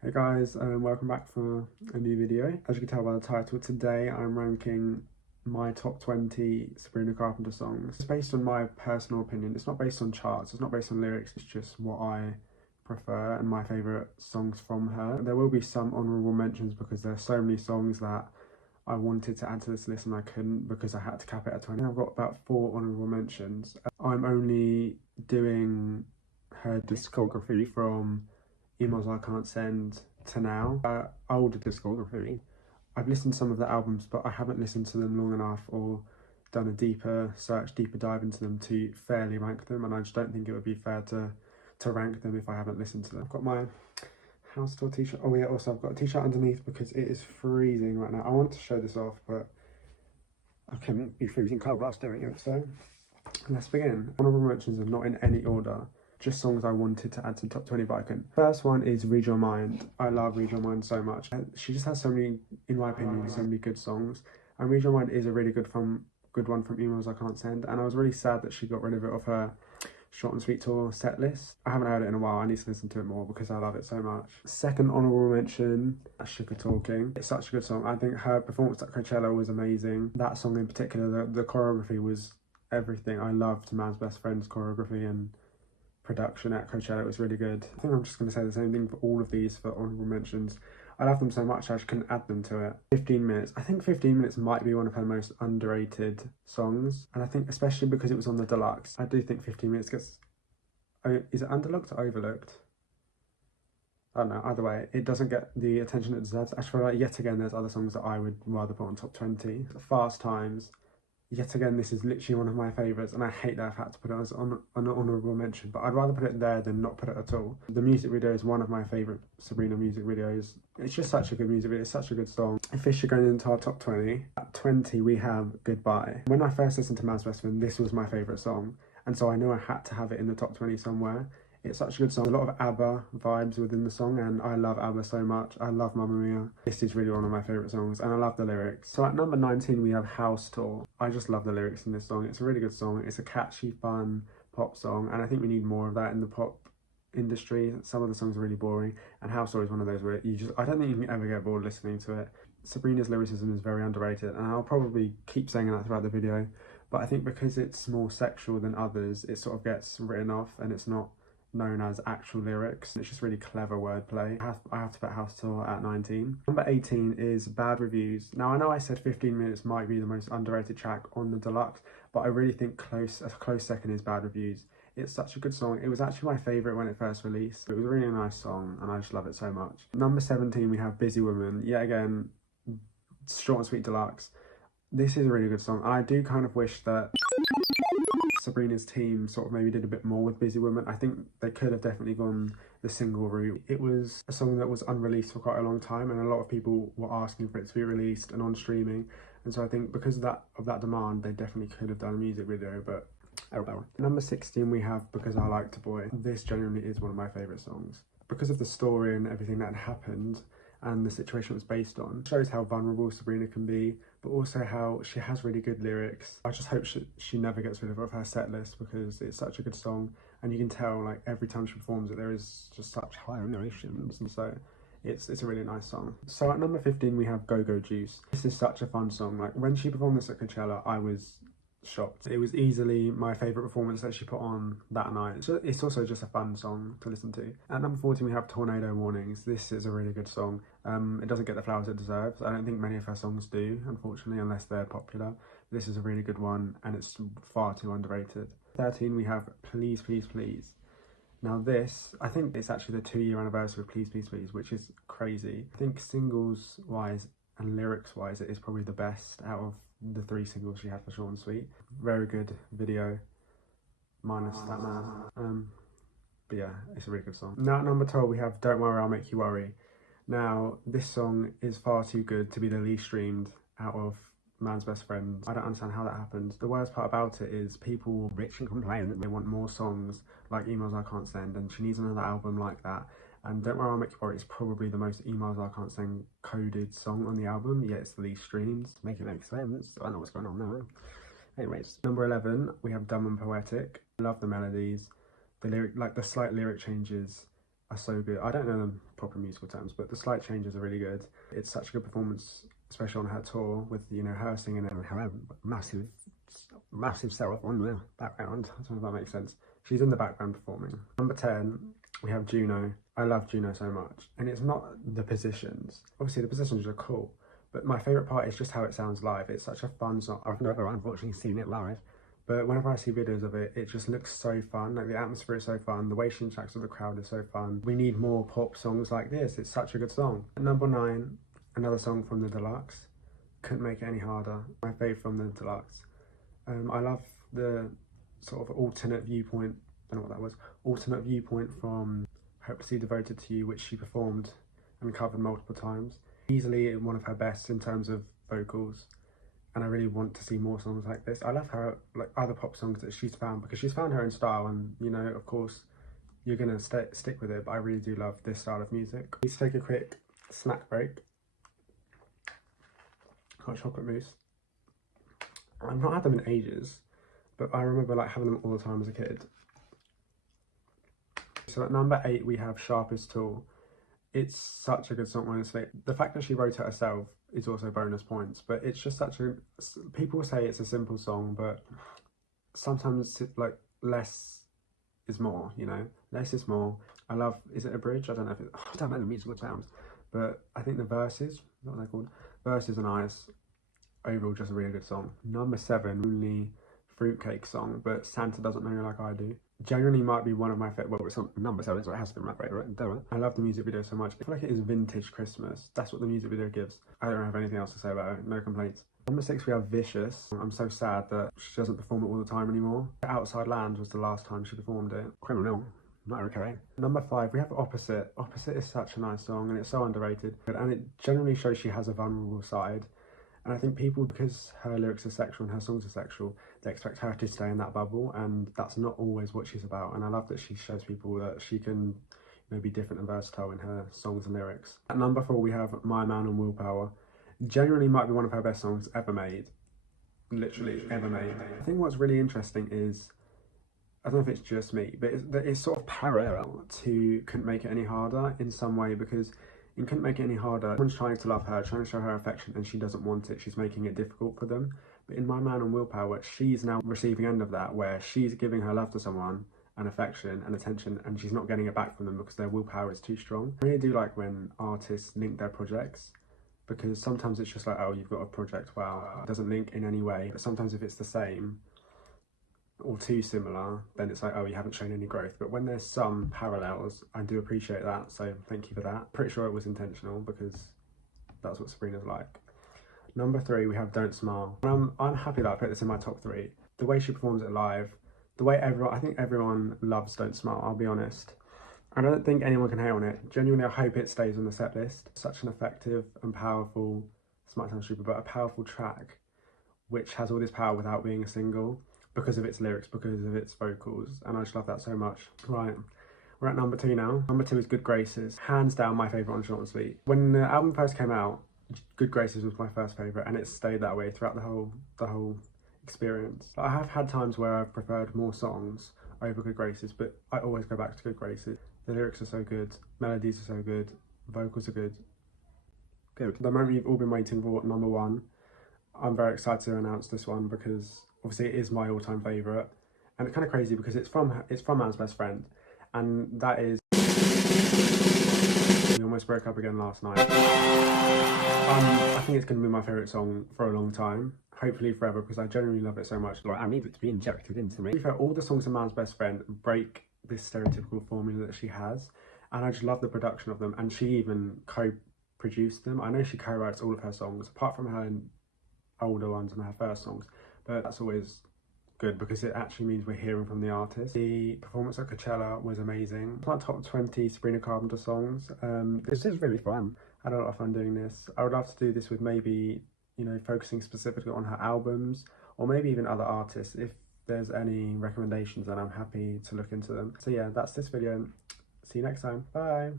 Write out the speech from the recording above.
Hey guys, welcome back for a new video. As you can tell by the title, today I'm ranking my top 20 Sabrina Carpenter songs. It's based on my personal opinion. It's not based on charts, it's not based on lyrics, it's just what I prefer and my favourite songs from her. There will be some honourable mentions because there are so many songs that I wanted to add to this list and I couldn't because I had to cap it at 20. I've got about 4 honourable mentions. I'm only doing her discography from Emails I Can't Send to now. Older discography. I've listened to some of the albums, but I haven't listened to them long enough or done a deeper search, deeper dive into them to fairly rank them, and I just don't think it would be fair to rank them if I haven't listened to them. I've got my house tour t-shirt. Oh yeah, also I've got a t-shirt underneath because it is freezing right now. I wanted to show this off, but I couldn't be freezing cold whilst doing it, so let's begin. Honourable mentions are not in any order, just songs I wanted to add to the top 20, but I couldn't. First one is Read Your Mind. I love Read Your Mind so much. She just has so many, in my opinion, so many good songs. And Read Your Mind is a really good one from Emails I Can't Send. And I was really sad that she got rid of it off her Short and Sweet Tour set list. I haven't heard it in a while. I need to listen to it more because I love it so much. Second honourable mention, Sugar Talking. It's such a good song. I think her performance at Coachella was amazing. That song in particular, the choreography was everything. I loved Man's Best Friend's choreography and production at Coachella. It was really good. I think I'm just going to say the same thing for all of these for honourable mentions. I love them so much I just couldn't add them to it. 15 Minutes. I think 15 Minutes might be one of her most underrated songs, and I think especially because it was on the deluxe, I do think 15 Minutes gets... is it underlooked or overlooked? I don't know, either way, it doesn't get the attention it deserves. I feel like yet again there's other songs that I would rather put on top 20. Fast Times. Yet again, this is literally one of my favourites, and I hate that I've had to put it as an honourable mention, but I'd rather put it there than not put it at all. The music video is one of my favourite Sabrina music videos. It's just such a good music video, it's such a good song. Officially going into our top 20. At 20, we have Goodbye. When I first listened to Man's Best Friend, this was my favourite song, and so I knew I had to have it in the top 20 somewhere. It's such a good song. A lot of ABBA vibes within the song, and I love ABBA so much. I love Mamma Mia. This is really one of my favourite songs, and I love the lyrics. So at number 19, we have House Tour. I just love the lyrics in this song. It's a really good song. It's a catchy, fun pop song, and I think we need more of that in the pop industry. Some of the songs are really boring, and House Tour is one of those where I don't think you can ever get bored listening to it. Sabrina's lyricism is very underrated, and I'll probably keep saying that throughout the video, but I think because it's more sexual than others, it sort of gets written off, and it's not known as actual lyrics. It's just really clever wordplay. I have to put House Tour at 19. Number 18 is Bad Reviews. Now I know I said 15 Minutes might be the most underrated track on the deluxe, but I really think a close second is Bad Reviews. It's such a good song. It was actually my favourite when it first released. It was a really nice song and I just love it so much. Number 17 we have Busy Woman. Yet again, Short and Sweet Deluxe. This is a really good song, and I do kind of wish that Sabrina's team sort of maybe did a bit more with Busy Woman. I think they could have definitely gone the single route. It was a song that was unreleased for quite a long time, and a lot of people were asking for it to be released and on streaming, and so I think because of that demand, they definitely could have done a music video, but oh well. Number 16 we have Because I Liked a Boy. This genuinely is one of my favourite songs. Because of the story and everything that had happened and the situation it was based on, it shows how vulnerable Sabrina can be, but also how she has really good lyrics. I just hope she never gets rid of her set list because it's such a good song, and you can tell like every time she performs it there is just such high emotions, and so it's a really nice song. So at number 15 we have Go Go Juice. This is such a fun song. Like when she performed this at Coachella, I was shocked. It was easily my favourite performance that she put on that night. So it's also just a fun song to listen to. At number 14 we have Tornado Warnings. This is a really good song. It doesn't get the flowers it deserves. I don't think many of her songs do, unfortunately, unless they're popular. This is a really good one, and it's far too underrated. 13 we have Please Please Please. Now this, I think it's actually the 2-year anniversary of Please Please Please, which is crazy. I think singles wise and lyrics wise it is probably the best out of the 3 singles she had for Short and Sweet. Very good video, minus that man. But yeah, it's a really good song. Now at number 12 we have Don't Worry I'll Make You Worry. Now this song is far too good to be the least streamed out of Man's Best Friend. I don't understand how that happened. The worst part about it is people bitch and complain that they want more songs like Emails I Can't Send, and she needs another album like that. And Don't Worry I'll Make You Worry is probably the most Emails I Can't Send coded song on the album, yet it's the least streamed. To make it make sense, I don't know what's going on now. Anyways, number 11 we have Dumb and Poetic. I love the melodies, the lyric, like the slight lyric changes are so good. I don't know the proper musical terms, but the slight changes are really good. It's such a good performance, especially on her tour with, you know, her singing and her massive self on the background. I don't know if that makes sense. She's in the background performing. Number 10, we have Juno. I love Juno so much. And it's not the positions. Obviously the positions are cool, but my favourite part is just how it sounds live. It's such a fun song. I've never unfortunately seen it live, but whenever I see videos of it, it just looks so fun. Like, the atmosphere is so fun. The way she interacts with the crowd is so fun. We need more pop songs like this. It's such a good song. At number 9, another song from the Deluxe. Couldn't Make It Any Harder. My favourite from the Deluxe. I love the sort of alternate viewpoint, I don't know what that was, alternate viewpoint from Hopelessly Devoted to You, which she performed and covered multiple times. Easily one of her best in terms of vocals, and I really want to see more songs like this. I love her, like, other pop songs that she's found, because she's found her own style, and, you know, of course you're gonna stick with it, but I really do love this style of music. Let's take a quick snack break. Got chocolate mousse. I've not had them in ages, but I remember like having them all the time as a kid. So at number 8 we have Sharpest Tool. It's such a good song, honestly. The fact that she wrote it herself is also bonus points, but it's just such a, people say it's a simple song, but sometimes like less is more, you know, less is more. I love, is it a bridge? I don't know if it, I don't know the musical terms, but I think the verses, what are they called? Verses are nice. Overall, just a really good song. Number 7, only fruitcake song, but Santa Doesn't Know You Like I Do. Genuinely might be one of my favourite, well, it's on number 7, so it has to be my favourite. I love the music video so much. I feel like it is vintage Christmas. That's what the music video gives. I don't have anything else to say about it, no complaints. Number 6, we have Vicious. I'm so sad that she doesn't perform it all the time anymore. Outside Lands was the last time she performed it. Criminal. Not okay. Number 5, we have Opposite. Opposite is such a nice song, and it's so underrated. And it generally shows she has a vulnerable side. And I think people, because her lyrics are sexual and her songs are sexual, they expect her to stay in that bubble, and that's not always what she's about. And I love that she shows people that she can, you know, be different and versatile in her songs and lyrics. At number 4, we have My Man and Willpower. Genuinely might be one of her best songs ever made. Literally ever made. I think what's really interesting is, I don't know if it's just me, but it's sort of parallel to Couldn't Make It Any Harder in some way, because in Couldn't Make It Any Harder, everyone's trying to love her, trying to show her affection, and she doesn't want it. She's making it difficult for them. But in My Man and Willpower, she's now receiving end of that, where she's giving her love to someone and affection and attention, and she's not getting it back from them because their willpower is too strong. I really do like when artists link their projects, because sometimes it's just like, oh, you've got a project, wow, it doesn't link in any way. But sometimes if it's the same or too similar, then it's like, oh, you haven't shown any growth. But when there's some parallels, I do appreciate that, so thank you for that. Pretty sure it was intentional, because that's what Sabrina's like. Number 3, we have Don't Smile. I'm happy that I put this in my top 3. The way she performs it live, the way I think everyone loves Don't Smile, I'll be honest. I don't think anyone can hate on it. Genuinely, I hope it stays on the set list. Such an effective and powerful, this might sound stupid, but a powerful track, which has all this power without being a single, because of its lyrics, because of its vocals, and I just love that so much. Right, we're at number 2 now. Number 2 is Good Graces. Hands down my favourite on Short and Sweet. When the album first came out, Good Graces was my first favourite, and it's stayed that way throughout the whole experience. I have had times where I've preferred more songs over Good Graces, but I always go back to Good Graces. The lyrics are so good, melodies are so good, vocals are good. Good. The moment you've all been waiting for, number 1. I'm very excited to announce this one, because obviously it is my all-time favourite, and it's kind of crazy because it's from Man's Best Friend, and that is, we almost broke up again last night. I think it's going to be my favourite song for a long time, hopefully forever, because I genuinely love it so much. Like, I need it to be injected into me. All the songs of Man's Best Friend break this stereotypical formula that she has, and I just love the production of them, and she even co-produced them. I know she co-writes all of her songs, apart from her older ones and her first songs, but that's always good because it actually means we're hearing from the artist. The performance at Coachella was amazing. It's my top 20 Sabrina Carpenter songs. This is really fun. I had a lot of fun doing this. I would love to do this with maybe, you know, focusing specifically on her albums, or maybe even other artists. If there's any recommendations, then I'm happy to look into them. So yeah, that's this video. See you next time. Bye.